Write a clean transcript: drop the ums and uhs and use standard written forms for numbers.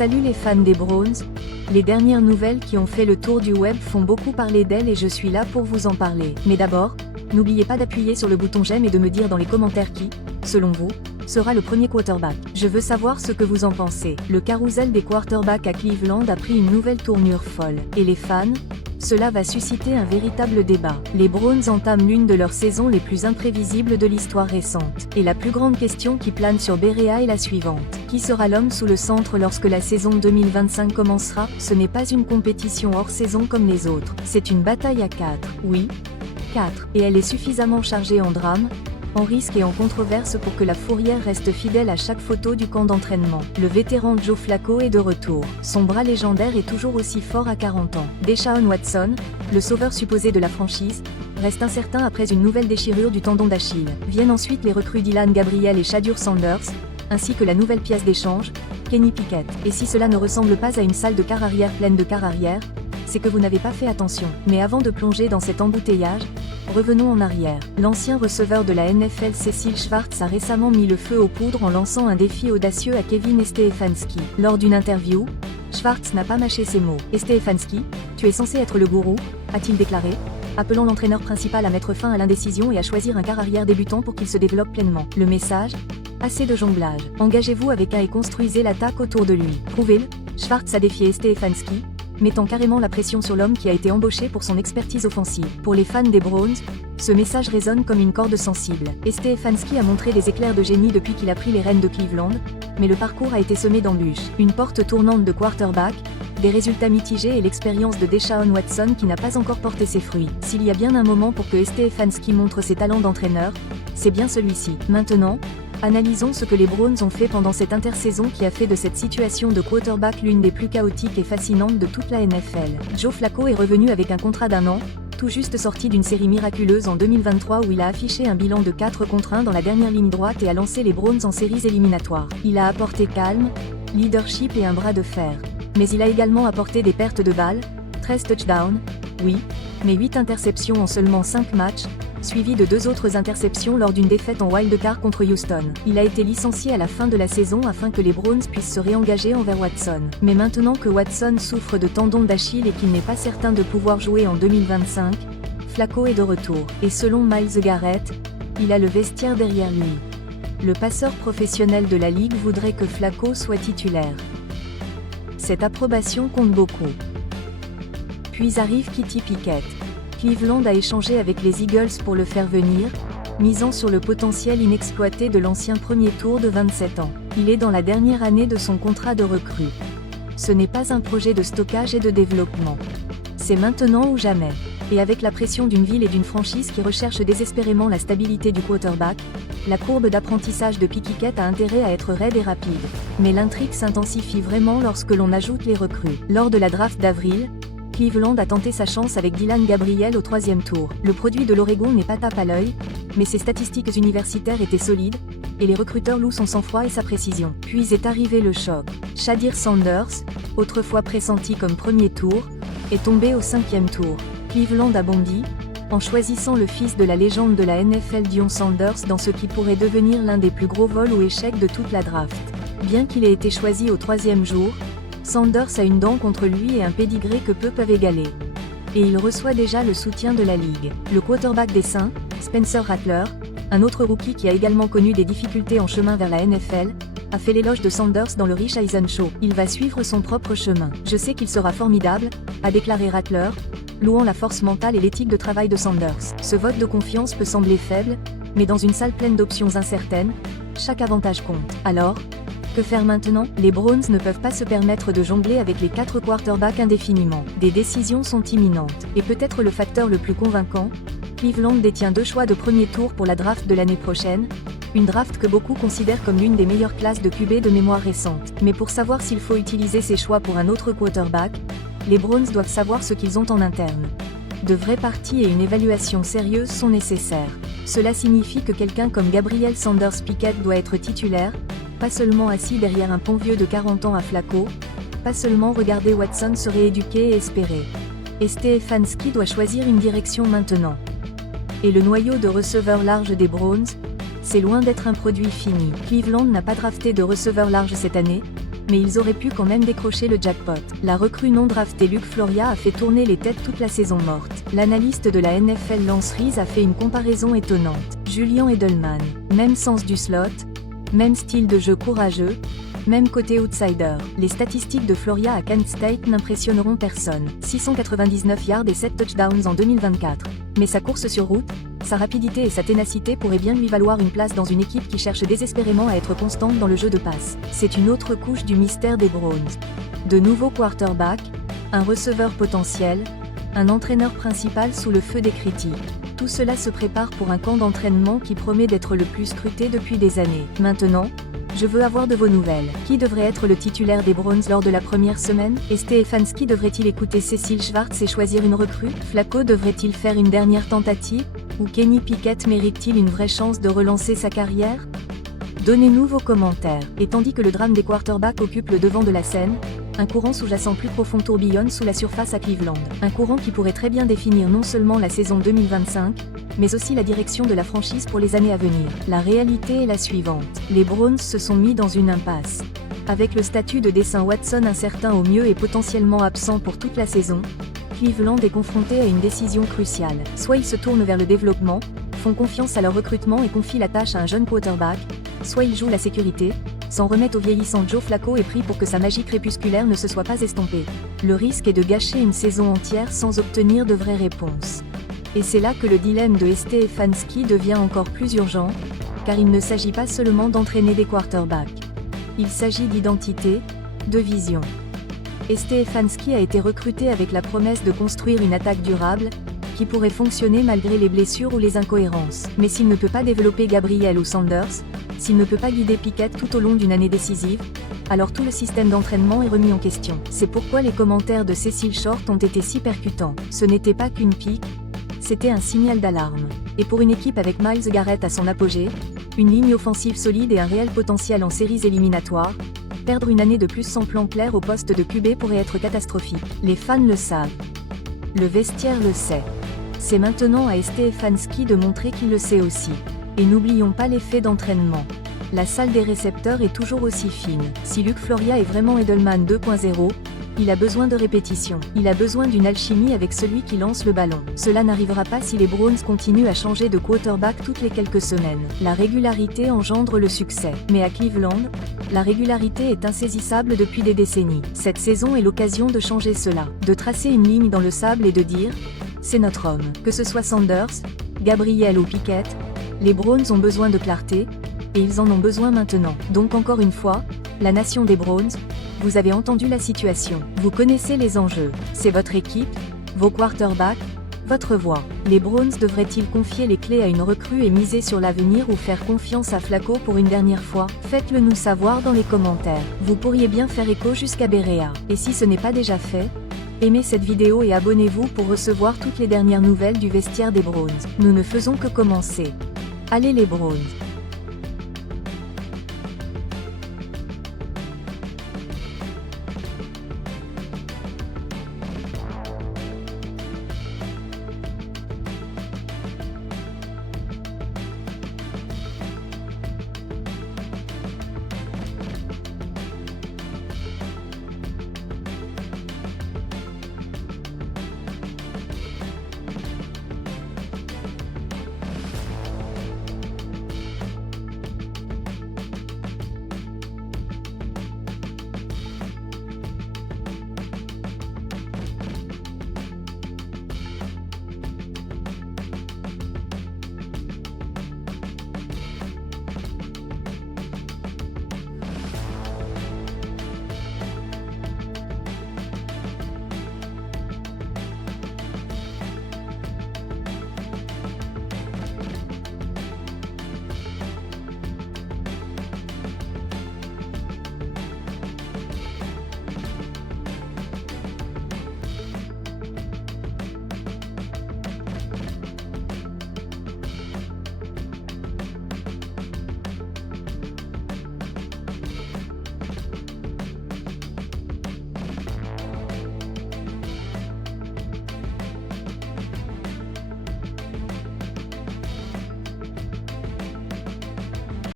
Salut les fans des Browns. Les dernières nouvelles qui ont fait le tour du web font beaucoup parler d'elles et je suis là pour vous en parler. Mais d'abord, n'oubliez pas d'appuyer sur le bouton j'aime et de me dire dans les commentaires qui, selon vous, sera le premier quarterback. Je veux savoir ce que vous en pensez. Le carrousel des quarterbacks à Cleveland a pris une nouvelle tournure folle. Et les fans? Cela va susciter un véritable débat. Les Browns entament l'une de leurs saisons les plus imprévisibles de l'histoire récente. Et la plus grande question qui plane sur Berea est la suivante. Qui sera l'homme sous le centre lorsque la saison 2025 commencera? Ce n'est pas une compétition hors saison comme les autres. C'est une bataille à 4. Oui, 4. Et elle est suffisamment chargée en drame, en risque et en controverse pour que la fourrière reste fidèle à chaque photo du camp d'entraînement. Le vétéran Joe Flacco est de retour. Son bras légendaire est toujours aussi fort à 40 ans. Deshaun Watson, le sauveur supposé de la franchise, reste incertain après une nouvelle déchirure du tendon d'Achille. Viennent ensuite les recrues Dylan Gabriel et Shedeur Sanders, ainsi que la nouvelle pièce d'échange, Kenny Pickett. Et si cela ne ressemble pas à une salle de quart arrière pleine de quart arrière, c'est que vous n'avez pas fait attention. Mais avant de plonger dans cet embouteillage, revenons en arrière. L'ancien receveur de la NFL Cecil Schwartz a récemment mis le feu aux poudres en lançant un défi audacieux à Kevin Stefanski. Lors d'une interview, Schwartz n'a pas mâché ses mots. « Stefanski, tu es censé être le gourou », a-t-il déclaré, appelant l'entraîneur principal à mettre fin à l'indécision et à choisir un quart arrière débutant pour qu'il se développe pleinement. Le message? Assez de jonglage. Engagez-vous avec un et construisez l'attaque autour de lui. Prouvez-le. Schwartz a défié Stefanski, mettant carrément la pression sur l'homme qui a été embauché pour son expertise offensive. Pour les fans des Browns, ce message résonne comme une corde sensible. Stefanski a montré des éclairs de génie depuis qu'il a pris les rênes de Cleveland, mais le parcours a été semé d'embûches. Une porte tournante de quarterback, des résultats mitigés et l'expérience de Deshaun Watson qui n'a pas encore porté ses fruits. S'il y a bien un moment pour que Stefanski montre ses talents d'entraîneur, c'est bien celui-ci. Maintenant, analysons ce que les Browns ont fait pendant cette intersaison qui a fait de cette situation de quarterback l'une des plus chaotiques et fascinantes de toute la NFL. Joe Flacco est revenu avec un contrat d'1 an, tout juste sorti d'une série miraculeuse en 2023 où il a affiché un bilan de 4-1 dans la dernière ligne droite et a lancé les Browns en séries éliminatoires. Il a apporté calme, leadership et un bras de fer. Mais il a également apporté des pertes de balles, 13 touchdowns, oui, mais 8 interceptions en seulement 5 matchs, suivi de 2 autres interceptions lors d'une défaite en wildcard contre Houston. Il a été licencié à la fin de la saison afin que les Browns puissent se réengager envers Watson. Mais maintenant que Watson souffre de tendon d'Achille et qu'il n'est pas certain de pouvoir jouer en 2025, Flacco est de retour. Et selon Myles Garrett, il a le vestiaire derrière lui. Le passeur professionnel de la ligue voudrait que Flacco soit titulaire. Cette approbation compte beaucoup. Puis arrive Kenny Pickett. Cleveland a échangé avec les Eagles pour le faire venir, misant sur le potentiel inexploité de l'ancien premier tour de 27 ans. Il est dans la dernière année de son contrat de recrue. Ce n'est pas un projet de stockage et de développement. C'est maintenant ou jamais. Et avec la pression d'une ville et d'une franchise qui recherche désespérément la stabilité du quarterback, la courbe d'apprentissage de Pickett a intérêt à être raide et rapide. Mais l'intrigue s'intensifie vraiment lorsque l'on ajoute les recrues. Lors de la draft d'avril, Cleveland a tenté sa chance avec Dylan Gabriel au 3e tour. Le produit de l'Oregon n'est pas tape à l'œil, mais ses statistiques universitaires étaient solides, et les recruteurs louent son sang-froid et sa précision. Puis est arrivé le choc. Shedeur Sanders, autrefois pressenti comme premier tour, est tombé au 5e tour. Cleveland a bondi, en choisissant le fils de la légende de la NFL Dion Sanders dans ce qui pourrait devenir l'un des plus gros vols ou échecs de toute la draft. Bien qu'il ait été choisi au 3e jour, Sanders a une dent contre lui et un pédigré que peu peuvent égaler. Et il reçoit déjà le soutien de la ligue. Le quarterback des Saints, Spencer Rattler, un autre rookie qui a également connu des difficultés en chemin vers la NFL, a fait l'éloge de Sanders dans le Rich Eisen Show. Il va suivre son propre chemin. Je sais qu'il sera formidable, a déclaré Rattler, louant la force mentale et l'éthique de travail de Sanders. Ce vote de confiance peut sembler faible, mais dans une salle pleine d'options incertaines, chaque avantage compte. Alors, que faire maintenant? Les Browns ne peuvent pas se permettre de jongler avec les 4 quarterbacks indéfiniment. Des décisions sont imminentes. Et peut-être le facteur le plus convaincant, Cleveland détient 2 choix de premier tour pour la draft de l'année prochaine, une draft que beaucoup considèrent comme l'une des meilleures classes de QB de mémoire récente. Mais pour savoir s'il faut utiliser ces choix pour un autre quarterback, les Browns doivent savoir ce qu'ils ont en interne. De vrais partis et une évaluation sérieuse sont nécessaires. Cela signifie que quelqu'un comme Gabriel Sanders Pickett doit être titulaire, pas seulement assis derrière un pont vieux de 40 ans à Flacco, pas seulement regarder Watson se rééduquer et espérer. Et Stefanski doit choisir une direction maintenant. Et le noyau de receveurs larges des Browns, c'est loin d'être un produit fini. Cleveland n'a pas drafté de receveur large cette année, mais ils auraient pu quand même décrocher le jackpot. La recrue non draftée Luke Floria a fait tourner les têtes toute la saison morte. L'analyste de la NFL Lance Reese a fait une comparaison étonnante. Julian Edelman, même sens du slot, même style de jeu courageux, même côté outsider. Les statistiques de Floria à Kent State n'impressionneront personne. 699 yards et 7 touchdowns en 2024. Mais sa course sur route, sa rapidité et sa ténacité pourraient bien lui valoir une place dans une équipe qui cherche désespérément à être constante dans le jeu de passe. C'est une autre couche du mystère des Browns. De nouveaux quarterbacks, un receveur potentiel, un entraîneur principal sous le feu des critiques. Tout cela se prépare pour un camp d'entraînement qui promet d'être le plus scruté depuis des années. Maintenant, je veux avoir de vos nouvelles. Qui devrait être le titulaire des Browns lors de la première semaine? Et Stefanski devrait-il écouter Cécile Schwartz et choisir une recrue? Flacco devrait-il faire une dernière tentative? Ou Kenny Pickett mérite-t-il une vraie chance de relancer sa carrière? Donnez-nous vos commentaires. Et tandis que le drame des quarterbacks occupe le devant de la scène, un courant sous-jacent plus profond tourbillonne sous la surface à Cleveland. Un courant qui pourrait très bien définir non seulement la saison 2025, mais aussi la direction de la franchise pour les années à venir. La réalité est la suivante. Les Browns se sont mis dans une impasse. Avec le statut de Deshaun Watson incertain au mieux et potentiellement absent pour toute la saison, Cleveland est confronté à une décision cruciale. Soit ils se tournent vers le développement, font confiance à leur recrutement et confient la tâche à un jeune quarterback, soit ils jouent la sécurité, s'en remettent au vieillissant Joe Flacco et prient pour que sa magie crépusculaire ne se soit pas estompée. Le risque est de gâcher une saison entière sans obtenir de vraies réponses. Et c'est là que le dilemme de Stefanski devient encore plus urgent, car il ne s'agit pas seulement d'entraîner des quarterbacks. Il s'agit d'identité, de vision. Stefanski a été recruté avec la promesse de construire une attaque durable, qui pourrait fonctionner malgré les blessures ou les incohérences. Mais s'il ne peut pas développer Gabriel ou Sanders, s'il ne peut pas guider Pickett tout au long d'une année décisive, alors tout le système d'entraînement est remis en question. C'est pourquoi les commentaires de Cécile Short ont été si percutants. Ce n'était pas qu'une pique, c'était un signal d'alarme. Et pour une équipe avec Myles Garrett à son apogée, une ligne offensive solide et un réel potentiel en séries éliminatoires, perdre une année de plus sans plan clair au poste de QB pourrait être catastrophique. Les fans le savent. Le vestiaire le sait. C'est maintenant à Stefanski de montrer qu'il le sait aussi. Et n'oublions pas l'effet d'entraînement. La salle des récepteurs est toujours aussi fine. Si Luke Floria est vraiment Edelman 2.0, il a besoin de répétition. Il a besoin d'une alchimie avec celui qui lance le ballon. Cela n'arrivera pas si les Browns continuent à changer de quarterback toutes les quelques semaines. La régularité engendre le succès. Mais à Cleveland, la régularité est insaisissable depuis des décennies. Cette saison est l'occasion de changer cela. De tracer une ligne dans le sable et de dire « c'est notre homme ». Que ce soit Sanders, Gabriel ou Pickett, les Browns ont besoin de clarté, et ils en ont besoin maintenant. Donc encore une fois, la nation des Browns, vous avez entendu la situation. Vous connaissez les enjeux. C'est votre équipe, vos quarterbacks, votre voix. Les Browns devraient-ils confier les clés à une recrue et miser sur l'avenir ou faire confiance à Flacco pour une dernière fois? Faites-le nous savoir dans les commentaires. Vous pourriez bien faire écho jusqu'à Berea. Et si ce n'est pas déjà fait, aimez cette vidéo et abonnez-vous pour recevoir toutes les dernières nouvelles du vestiaire des Browns. Nous ne faisons que commencer. Allez les Browns!